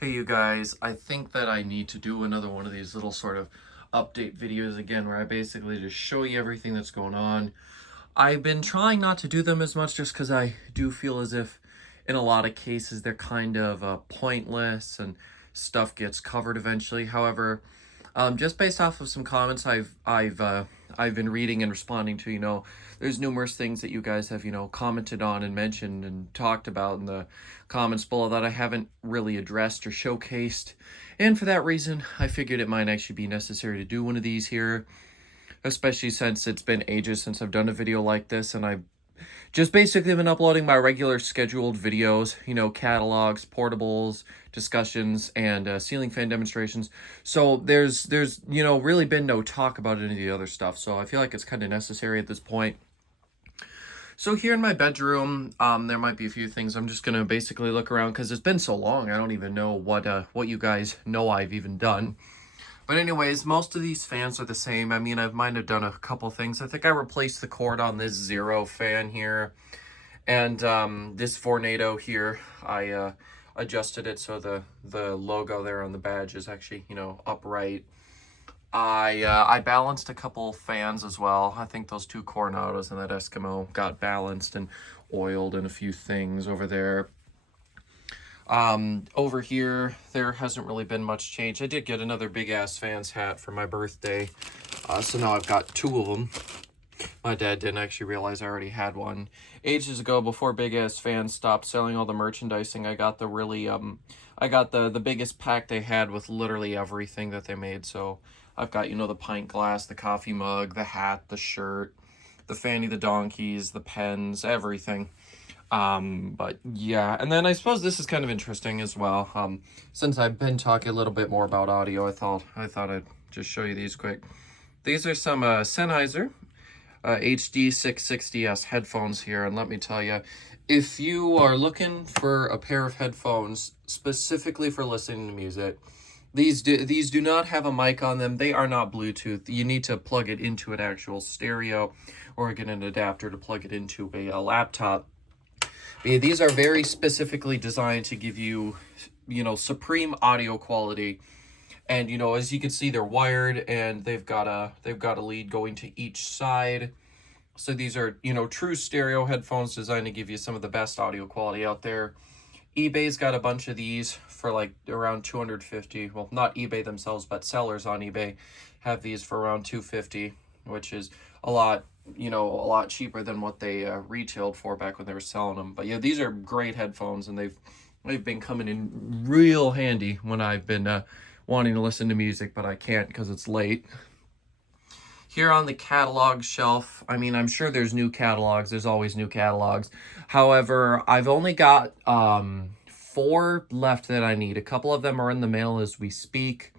Hey you guys, I think that I need to do another one of these little sort of update videos again where I basically just show you everything that's going on. I've been trying not to do them as much just because I do feel as if in a lot of cases they're kind of pointless and stuff gets covered eventually. However, just based off of some comments I've been reading and responding to, there's numerous things that you guys have, commented on and mentioned and talked about in the comments below that I haven't really addressed or showcased. And for that reason, I figured it might actually be necessary to do one of these here, especially since it's been ages since I've done a video like this, and I've just basically been uploading my regular scheduled videos, catalogs, portables, discussions, and ceiling fan demonstrations. So there's really been no talk about any of the other stuff. So I feel like it's kind of necessary at this point. So here in my bedroom, there might be a few things. I'm just gonna basically look around because it's been so long. I don't even know what you guys know I've even done. But anyways, most of these fans are the same. I mean, I might have done a couple things. I think I replaced the cord on this Zero fan here. And this Vornado here, I adjusted it so the logo there on the badge is actually, upright. I balanced a couple fans as well. I think those two Coronados and that Eskimo got balanced and oiled and a few things over there. Over here, there hasn't really been much change. I did get another big ass fans hat for my birthday. So now I've got two of them. My dad didn't actually realize I already had one. Ages ago, before Big Ass Fans stopped selling all the merchandising, I got the biggest pack they had with literally everything that they made. So I've got, the pint glass, the coffee mug, the hat, the shirt, the fanny, the donkeys, the pens, everything. But yeah, and then I suppose this is kind of interesting as well. Since I've been talking a little bit more about audio, I thought I'd just show you these quick. These are some Sennheiser HD 660S headphones here, and let me tell you, if you are looking for a pair of headphones specifically for listening to music, these do not have a mic on them. They are not Bluetooth. You need to plug it into an actual stereo or get an adapter to plug it into a laptop. Yeah, these are very specifically designed to give you, supreme audio quality. And, as you can see, they're wired and they've got a lead going to each side. So these are, true stereo headphones designed to give you some of the best audio quality out there. eBay's got a bunch of these for like around 250. Well, not eBay themselves, but sellers on eBay have these for around 250, which is a lot cheaper than what they retailed for back when they were selling them. But yeah, these are great headphones, and they've been coming in real handy when I've been wanting to listen to music, but I can't because it's late. Here on the catalog shelf, I mean, I'm sure there's new catalogs. There's always new catalogs. However, I've only got 4 left that I need. A couple of them are in the mail as we speak.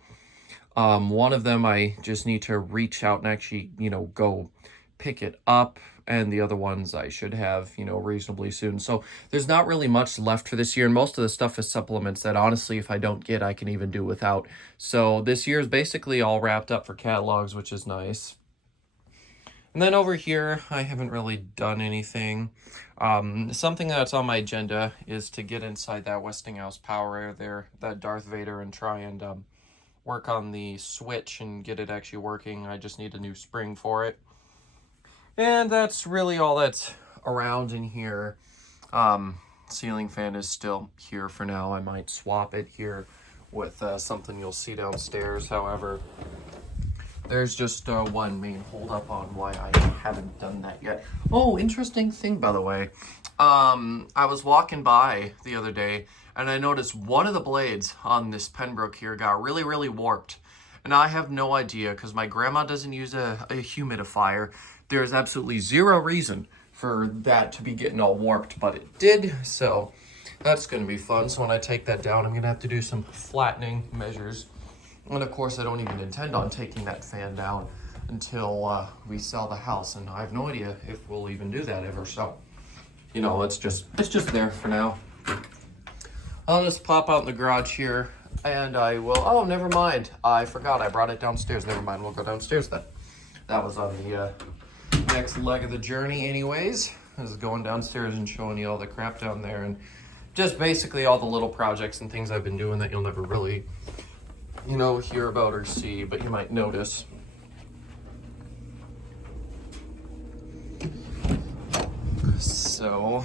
One of them I just need to reach out and actually, go pick it up. And the other ones I should have, reasonably soon. So there's not really much left for this year. And most of the stuff is supplements that honestly, if I don't get, I can even do without. So this year is basically all wrapped up for catalogs, which is nice. And then over here, I haven't really done anything. Something that's on my agenda is to get inside that Westinghouse Power there, that Darth Vader, and try and work on the switch and get it actually working. I just need a new spring for it. And that's really all that's around in here. Ceiling fan is still here for now. I might swap it here with something you'll see downstairs. However, there's just one main holdup on why I haven't done that yet. Oh, interesting thing, by the way. I was walking by the other day, and I noticed one of the blades on this Pembroke here got really, really warped. And I have no idea, because my grandma doesn't use a humidifier. There's absolutely zero reason for that to be getting all warped, but it did, so that's going to be fun. So when I take that down, I'm going to have to do some flattening measures. And of course, I don't even intend on taking that fan down until we sell the house, and I have no idea if we'll even do that ever. So, it's just there for now. I'll just pop out in the garage here, and I will. Oh, never mind. I forgot I brought it downstairs. Never mind. We'll go downstairs then. That was on the next leg of the journey, anyways. I was going downstairs and showing you all the crap down there, and just basically all the little projects and things I've been doing that you'll never really, you know, hear about or see, but you might notice. So,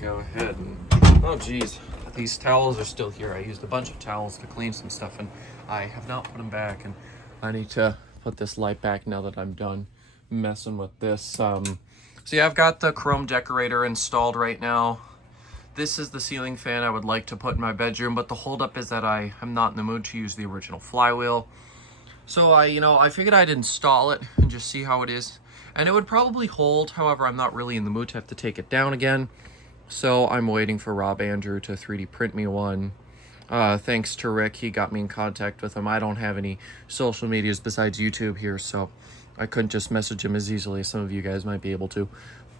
go ahead and, oh geez, these towels are still here. I used a bunch of towels to clean some stuff, and I have not put them back, and I need to put this light back now that I'm done messing with this. So yeah, I've got the chrome decorator installed right now. This is the ceiling fan I would like to put in my bedroom, but the holdup is that I am not in the mood to use the original flywheel. So I figured I'd install it and just see how it is. And it would probably hold, however, I'm not really in the mood to have to take it down again. So I'm waiting for Rob Andrew to 3D print me one. Thanks to Rick, he got me in contact with him. I don't have any social medias besides YouTube here, so I couldn't just message him as easily as some of you guys might be able to.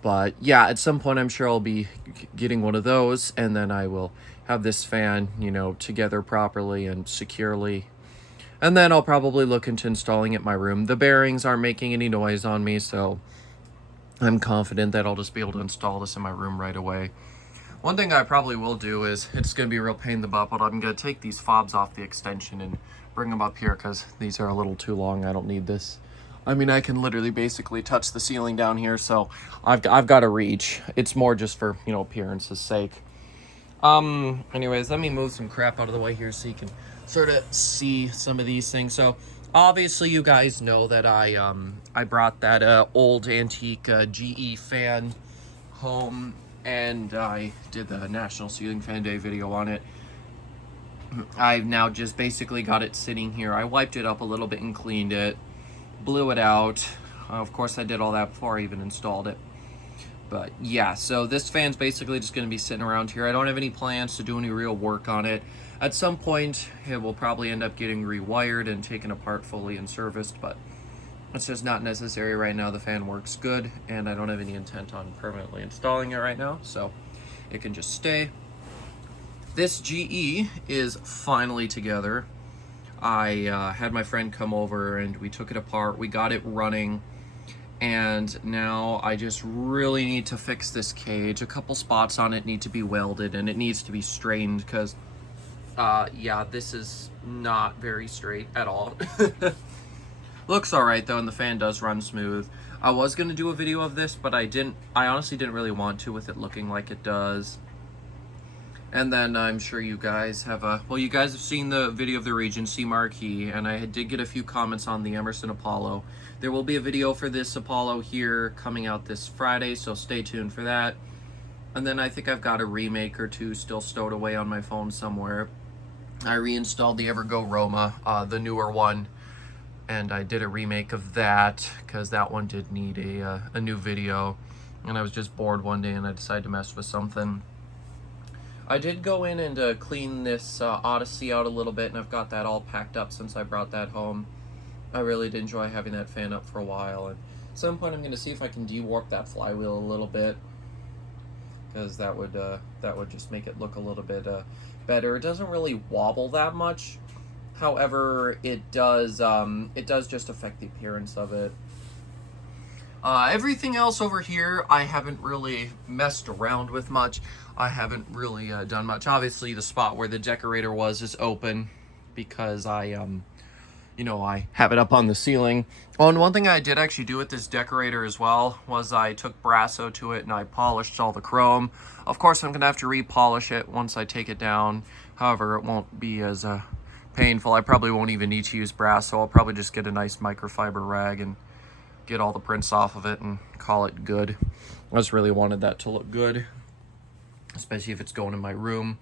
But yeah, at some point I'm sure I'll be getting one of those, and then I will have this fan, you know, together properly and securely. And then I'll probably look into installing it in my room. The bearings aren't making any noise on me, so I'm confident that I'll just be able to install this in my room right away. One thing I probably will do is, it's going to be a real pain in the butt, but I'm going to take these fobs off the extension and bring them up here because these are a little too long. I don't need this. I mean, I can literally basically touch the ceiling down here, so I've got to reach. It's more just for, you know, appearance's sake. Anyways, let me move some crap out of the way here so you can sort of see some of these things. So obviously you guys know that I brought that old antique GE fan home, and I did the National Ceiling Fan Day video on it. I've now just basically got it sitting here. I wiped it up a little bit and cleaned it, blew it out. Of course I did all that before I even installed it. But yeah, so this fan's basically just going to be sitting around here. I don't have any plans to do any real work on it. At some point, it will probably end up getting rewired and taken apart fully and serviced, but it's just not necessary right now. The fan works good, and I don't have any intent on permanently installing it right now, so it can just stay. This GE is finally together. I had my friend come over, and we took it apart. We got it running. And now I just really need to fix this cage. A couple spots on it need to be welded, and it needs to be straightened because, yeah, this is not very straight at all. Looks alright though, and the fan does run smooth. I was going to do a video of this, but I honestly didn't really want to with it looking like it does. And then I'm sure you guys have well, you guys have seen the video of the Regency Marquee, and I did get a few comments on the Emerson Apollo. There will be a video for this Apollo here coming out this Friday, so stay tuned for that. And then I think I've got a remake or two still stowed away on my phone somewhere. I reinstalled the Evergo Roma, the newer one, and I did a remake of that because that one did need a new video. And I was just bored one day and I decided to mess with something. I did go in and clean this Odyssey out a little bit, and I've got that all packed up since I brought that home. I really did enjoy having that fan up for a while, and at some point I'm going to see if I can de-warp that flywheel a little bit, because that would just make it look a little bit better. It doesn't really wobble that much, however, it does just affect the appearance of it. Everything else over here, I haven't really messed around with much. I haven't really done much. Obviously, the spot where the decorator was is open because I have it up on the ceiling. Oh, and one thing I did actually do with this decorator as well was I took Brasso to it and I polished all the chrome. Of course, I'm going to have to repolish it once I take it down. However, it won't be as painful. I probably won't even need to use Brasso. I'll probably just get a nice microfiber rag and get all the prints off of it and call it good. I just really wanted that to look good, especially if it's going in my room.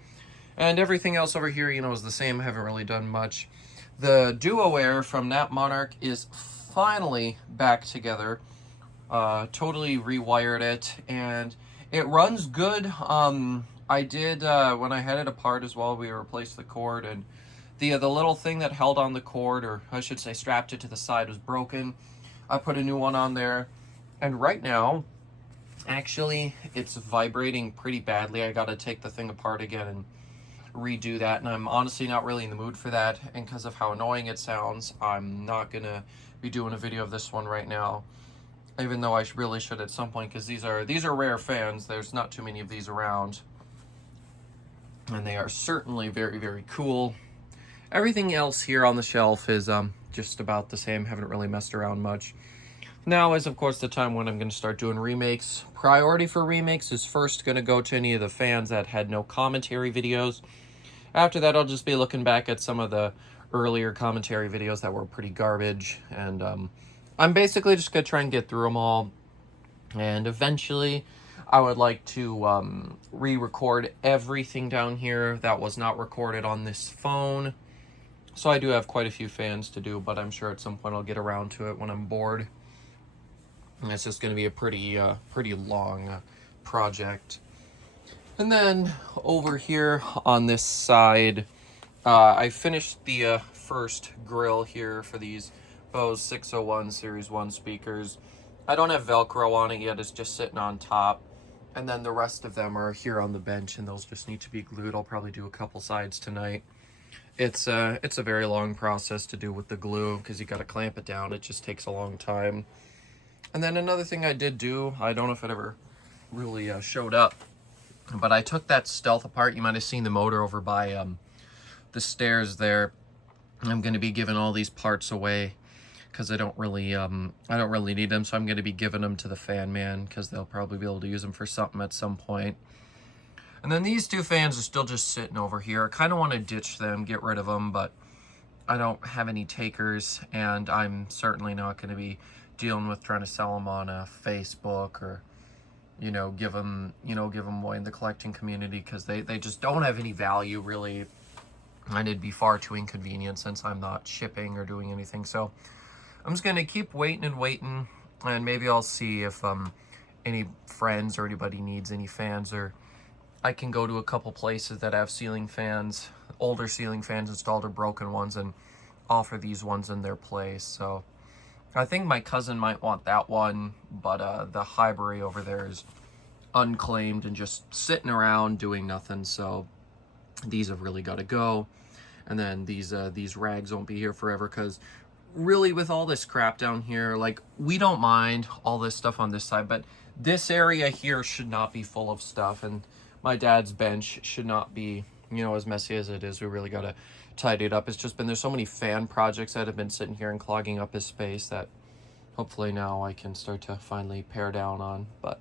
And everything else over here, is the same. I haven't really done much. The DuoAir from Nap Monarch is finally back together. Totally rewired it, and it runs good. I did, when I had it apart as well, we replaced the cord, and the little thing that held on the cord, or I should say strapped it to the side, was broken. I put a new one on there, and right now, actually, it's vibrating pretty badly. I gotta take the thing apart again and redo that, and I'm honestly not really in the mood for that, and because of how annoying it sounds, I'm not gonna be doing a video of this one right now, even though I really should at some point, because these are rare fans. There's not too many of these around. and they are certainly very, very cool. Everything else here on the shelf is just about the same. Haven't really messed around much. Now is, of course, the time when I'm going to start doing remakes. Priority for remakes is first going to go to any of the fans that had no commentary videos. After that, I'll just be looking back at some of the earlier commentary videos that were pretty garbage. And I'm basically just going to try and get through them all. And eventually, I would like to re-record everything down here that was not recorded on this phone. So I do have quite a few fans to do, but I'm sure at some point I'll get around to it when I'm bored. And it's just going to be a pretty long project. And then over here on this side, I finished the first grill here for these Bose 601 Series 1 speakers. I don't have Velcro on it yet, it's just sitting on top. And then the rest of them are here on the bench, and those just need to be glued. I'll probably do a couple sides tonight. It's a very long process to do with the glue, because you got to clamp it down. It just takes a long time. And then another thing I did do, I don't know if it ever really showed up, but I took that Stealth apart. You might have seen the motor over by the stairs there. I'm going to be giving all these parts away because I don't really need them, so I'm going to be giving them to the fan man because they'll probably be able to use them for something at some point. And then these two fans are still just sitting over here. I kind of want to ditch them, get rid of them, but I don't have any takers, and I'm certainly not going to be dealing with trying to sell them on Facebook or, give them away in the collecting community, because they just don't have any value really, and it'd be far too inconvenient since I'm not shipping or doing anything. So I'm just going to keep waiting, and maybe I'll see if any friends or anybody needs any fans, or I can go to a couple places that have ceiling fans, older ceiling fans installed or broken ones, and offer these ones in their place. So I think my cousin might want that one, but the Highbury over there is unclaimed and just sitting around doing nothing. So these have really got to go. And then these rags won't be here forever, because really with all this crap down here, like, we don't mind all this stuff on this side, but this area here should not be full of stuff, and my dad's bench should not be, as messy as it is. We really got to tidy it up. It's just been, there's so many fan projects that have been sitting here and clogging up his space that hopefully now I can start to finally pare down on. But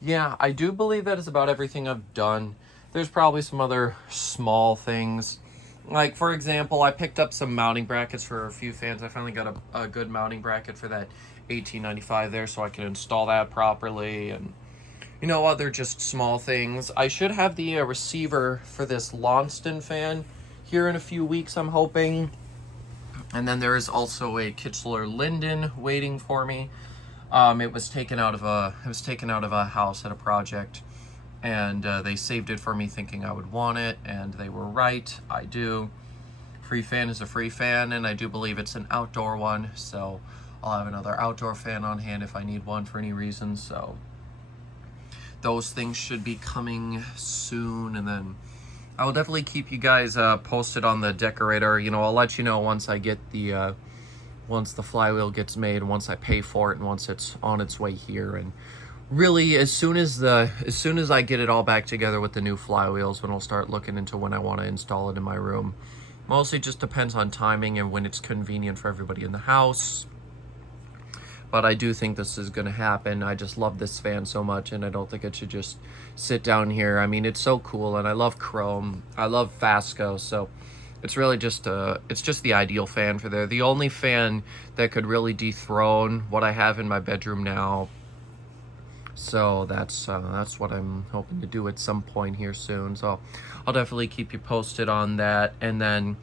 yeah, I do believe that is about everything I've done. There's probably some other small things. Like, for example, I picked up some mounting brackets for a few fans. I finally got a good mounting bracket for that 1895 there, so I can install that properly, and other just small things. I should have the receiver for this Launceston fan here in a few weeks, I'm hoping. And then there is also a Kichler Linden waiting for me. It was taken out of a house at a project, and they saved it for me thinking I would want it, and they were right. I do. Free fan is a free fan, and I do believe it's an outdoor one, so I'll have another outdoor fan on hand if I need one for any reason. So those things should be coming soon, and then I will definitely keep you guys posted on the decorator. I'll let you know once I get once the flywheel gets made, once I pay for it, and once it's on its way here. And really, as soon as I get it all back together with the new flywheels, when I'll start looking into when I want to install it in my room. Mostly just depends on timing and when it's convenient for everybody in the house. But I do think this is going to happen. I just love this fan so much, and I don't think it should just sit down here. I mean, it's so cool, and I love chrome. I love Fasco, so it's really just it's just the ideal fan for there. The only fan that could really dethrone what I have in my bedroom now. So that's what I'm hoping to do at some point here soon. So I'll definitely keep you posted on that, and then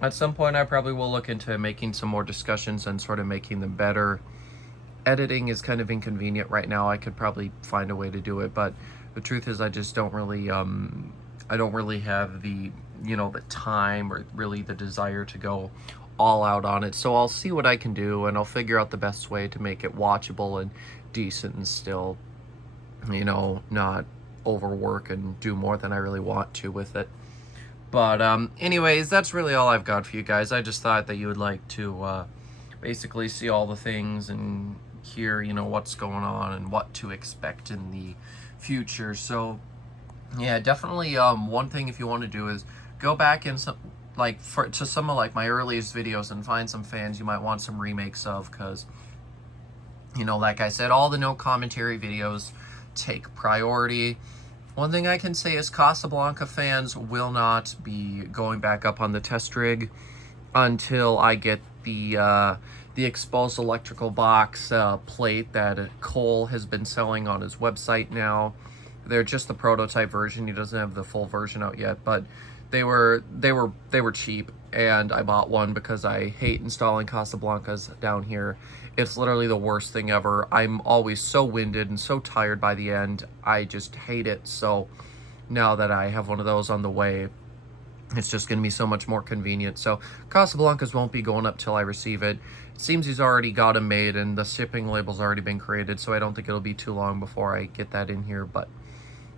at some point I probably will look into making some more discussions and sort of making them better. Editing is kind of inconvenient right now. I could probably find a way to do it, but the truth is I just don't really I don't really have the the time or really the desire to go all out on it. So I'll see what I can do, and I'll figure out the best way to make it watchable and decent, and still not overwork and do more than I really want to with it. But anyways, that's really all I've got for you guys. I just thought that you would like to basically see all the things and hear what's going on and what to expect in the future. So Yeah, definitely. One thing if you want to do is go back and some to some of like my earliest videos and find some fans you might want some remakes of, because like I said, all the no commentary videos take priority. One thing I can say is Casablanca fans will not be going back up on the test rig until I get the exposed electrical box plate that Cole has been selling on his website now. They're just the prototype version. He doesn't have the full version out yet, but they were cheap, and I bought one because I hate installing Casablancas down here. It's literally the worst thing ever. I'm always so winded and so tired by the end. I just hate it. So now that I have one of those on the way, it's just going to be so much more convenient. So Casablancas won't be going up till I receive it. It seems he's already got them made and the shipping label's already been created, so I don't think it'll be too long before I get that in here. But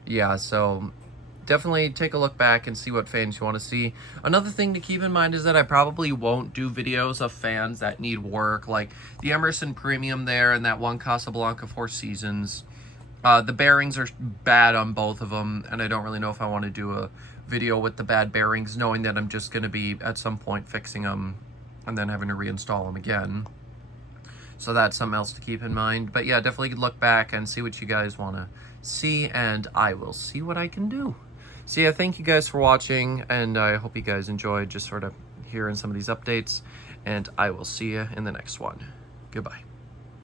yeah, so definitely take a look back and see what fans you want to see. Another thing to keep in mind is that I probably won't do videos of fans that need work, like the Emerson Premium there and that one Casablanca Four Seasons. The bearings are bad on both of them, and I don't really know if I want to do a video with the bad bearings, knowing that I'm just going to be at some point fixing them and then having to reinstall them again. So that's something else to keep in mind. But yeah, definitely look back and see what you guys want to see, and I will see what I can do. So yeah, thank you guys for watching, and I hope you guys enjoyed just sort of hearing some of these updates, and I will see you in the next one. Goodbye.